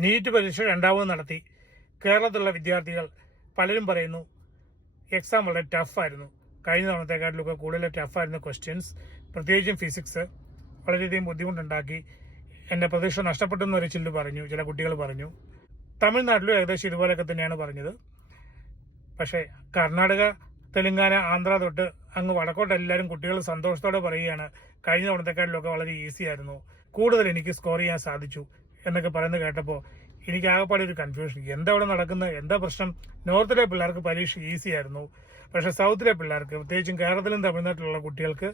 NEET പരീക്ഷ രണ്ടാമത് നടത്തി. കേരളത്തിലുള്ള വിദ്യാർത്ഥികൾ പലരും പറയുന്നു എക്സാം വളരെ ടഫായിരുന്നു. കഴിഞ്ഞ തവണത്തെക്കാട്ടിലൊക്കെ കൂടുതൽ ടഫായിരുന്നു ക്വസ്റ്റ്യൻസ്. പ്രത്യേകിച്ചും ഫിസിക്സ് വളരെയധികം ബുദ്ധിമുട്ടുണ്ടാക്കി. എൻ്റെ പ്രതീക്ഷ നഷ്ടപ്പെട്ടെന്ന് ഒരു ചില കുട്ടികൾ പറഞ്ഞു. തമിഴ്നാട്ടിലും ഏകദേശം ഇതുപോലെയൊക്കെ തന്നെയാണ് പറഞ്ഞത്. പക്ഷേ കർണാടക, തെലുങ്കാന, ആന്ധ്ര തൊട്ട് അങ്ങ് വടക്കോട്ട് എല്ലാവരും കുട്ടികൾ സന്തോഷത്തോടെ പറയുകയാണ് കഴിഞ്ഞ തവണത്തെക്കാട്ടിലൊക്കെ വളരെ ഈസി ആയിരുന്നു, കൂടുതൽ എനിക്ക് സ്കോർ ചെയ്യാൻ സാധിച്ചു എന്നൊക്കെ പറയുന്നത് കേട്ടപ്പോൾ എനിക്ക് ആകെപ്പാടെ ഒരു കൺഫ്യൂഷൻ. എന്താ ഇവിടെ നടക്കുന്നത്, എന്താ പ്രശ്നം? നോർത്തിലെ പിള്ളേർക്ക് പരീക്ഷ ഈസി ആയിരുന്നു, പക്ഷെ സൗത്തിലെ പിള്ളേർക്ക്, പ്രത്യേകിച്ചും കേരളത്തിലും തമിഴ്നാട്ടിലുള്ള കുട്ടികൾക്ക്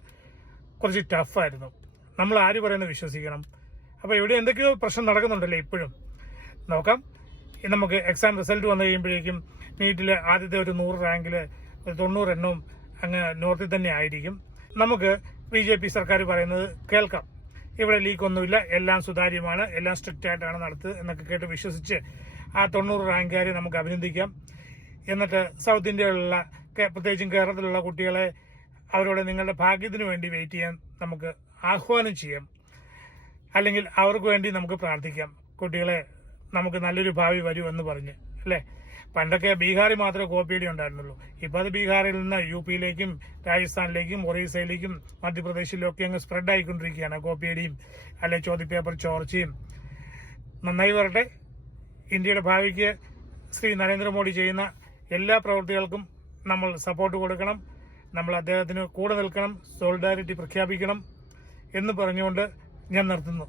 കുറച്ച് ടഫായിരുന്നു. നമ്മൾ ആര് പറയുന്നത് വിശ്വസിക്കണം? അപ്പോൾ ഇവിടെ എന്തൊക്കെയോ പ്രശ്നം നടക്കുന്നുണ്ടല്ലോ ഇപ്പോഴും. നോക്കാം. നമുക്ക് എക്സാം റിസൾട്ട് വന്നു കഴിയുമ്പോഴേക്കും നീറ്റിൽ ആദ്യത്തെ ഒരു 100 റാങ്കിൽ 90 എണ്ണവും അങ്ങ് നോർത്തിൽ തന്നെ ആയിരിക്കും. നമുക്ക് BJP സർക്കാർ പറയുന്നത് കേൾക്കാം. ഇവിടെ ലീക്കൊന്നുമില്ല, എല്ലാം സുതാര്യമാണ്, എല്ലാം സ്ട്രിക്റ്റ് ആയിട്ടാണ് നടത്തുക എന്നൊക്കെ കേട്ട് വിശ്വസിച്ച് ആ 90 റാങ്കുകാരെ നമുക്ക് അഭിനന്ദിക്കാം. എന്നിട്ട് സൗത്ത് ഇന്ത്യയിലുള്ള, പ്രത്യേകിച്ചും കേരളത്തിലുള്ള കുട്ടികളെ അവരോട് നിങ്ങളുടെ ഭാഗ്യത്തിന് വേണ്ടി വെയിറ്റ് ചെയ്യാൻ നമുക്ക് ആഹ്വാനം ചെയ്യാം. അല്ലെങ്കിൽ അവർക്ക് വേണ്ടി നമുക്ക് പ്രാർത്ഥിക്കാം, കുട്ടികളെ നമുക്ക് നല്ലൊരു ഭാവി വരുമെന്ന് പറഞ്ഞ്, അല്ലേ? പണ്ടൊക്കെ ബീഹാറിൽ മാത്രമേ കോപ്പിയടി ഉണ്ടായിരുന്നുള്ളൂ. ഇപ്പോൾ അത് ബീഹാറിൽ നിന്ന് UP-യിലേക്കും രാജസ്ഥാനിലേക്കും ഒറീസയിലേക്കും മധ്യപ്രദേശിലും ഒക്കെ അങ്ങ് സ്പ്രെഡ് ആയിക്കൊണ്ടിരിക്കുകയാണ് കോപ്പിയടിയും അല്ലെ ചോദ്യപേപ്പർ ചോർച്ചയും. നന്നായി വരട്ടെ. ഇന്ത്യയുടെ ഭാവിക്ക് ശ്രീ നരേന്ദ്രമോദി ചെയ്യുന്ന എല്ലാ പ്രവൃത്തികൾക്കും നമ്മൾ സപ്പോർട്ട് കൊടുക്കണം. നമ്മൾ അദ്ദേഹത്തിന് കൂടെ നിൽക്കണം, സോളിഡാരിറ്റി പ്രഖ്യാപിക്കണം എന്ന് പറഞ്ഞുകൊണ്ട് ഞാൻ നിർത്തുന്നു.